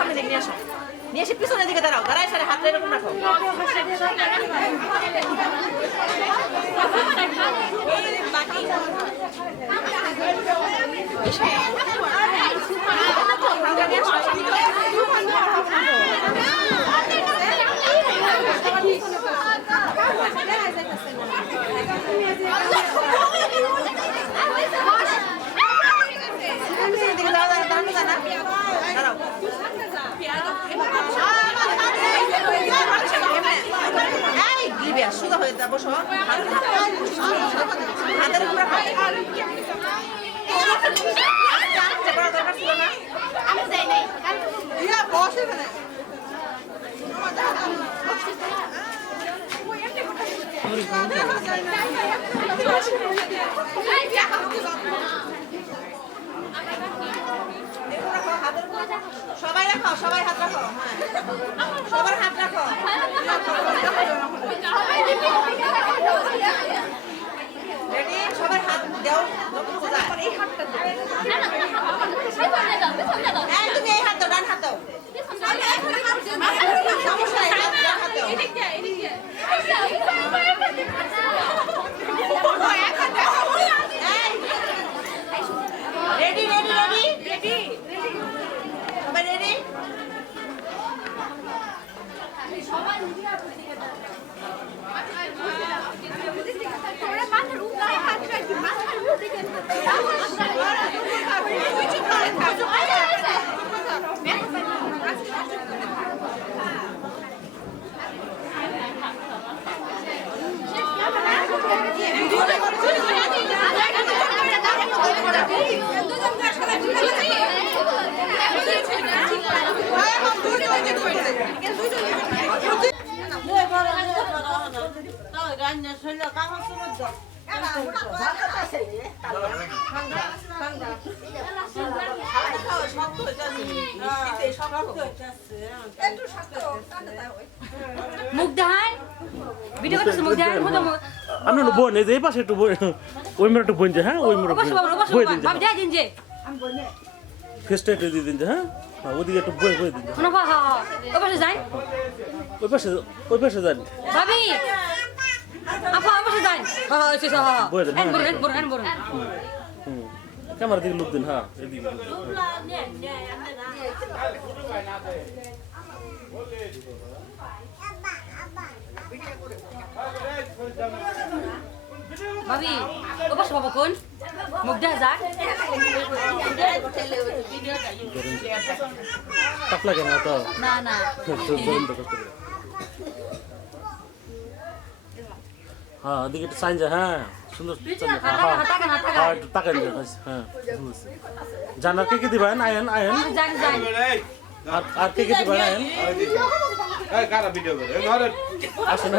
সামনে দিকে নিয়ে আসো নিয়ে এসে পিছনের দিকে দাঁড়াও দাঁড়ায় সারে হাতটা এরকম রাখো সুদা হয়ে যাবো সব হাতের উপর দরকার ছিল না আমি যাই নাই বসে সবাই রাখো সবাই হাত রাখো সবার হাত রাখো রেডি সবার হাত দাও এই হাতটা তুমি এই হাত দাও ডান হাত দাও সমস্যা নাই ডান হাত দাও রেডি রেডি রেডি রেডি সবাই রেডি সবাই মাথার উপরে হাত রাখি মাথার উপরে মুগ্ধান ভিডিও করতেছ মুগ্ধান আমরা তো বোন এই যে পাশে একটু ওই মেরে একটু বোন যে হ্যাঁ ওই মেরে বই দিন বাপ যাই দিন যে ফেসটা একটু দিয়ে দিন যে হ্যাঁ ওদিকে একটু বই দিন শোনো হ্যাঁ হ্যাঁ ওই পাশে যাই ওই পাশে যান ভাবি আপা ওই পাশে যাই হ্যাঁ হ্যাঁ এসে হ্যাঁ বই দেন এন বড় ক্যামেরা দিকে লোক দিন হ্যাঁ এদিকে ভাবি ও পাশে বাবা কোন মুগ্ধা যাক তাপ লাগে না তো না না হ্যাঁ ওদিকে একটু সাইন যায় হ্যাঁ সুন্দর হ্যাঁ একটু তাকান হ্যাঁ জানার কে দিবেন আয়ন আয়ন আর কে দিবেন আয়ন আসেন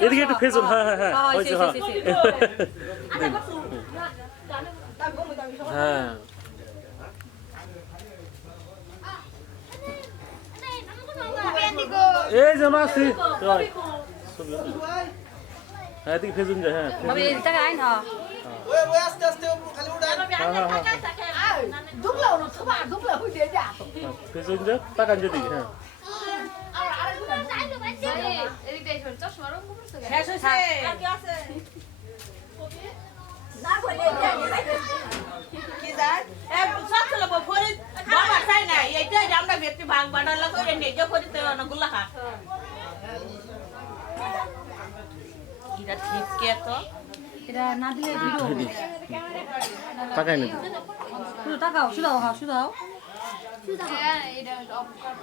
এদিকে একটু ফেসুন হ্যাঁ হ্যাঁ হ্যাঁ হ্যাঁ এই যেন আছি হ্যাঁ এদিকে ফেসুন যায় হ্যাঁ ফেসুন যায় তাকান যেদিকে হ্যাঁ আমরা ব্যক্তি ভাগ বানালা করে নিজে করিতে অনেকগুলো হাত এটা ঠিক কে তো এটা না দিলে ভিডিও তাকাই না শুধু তাকাও শুধু দাও শুধু দাও এটা অফ কর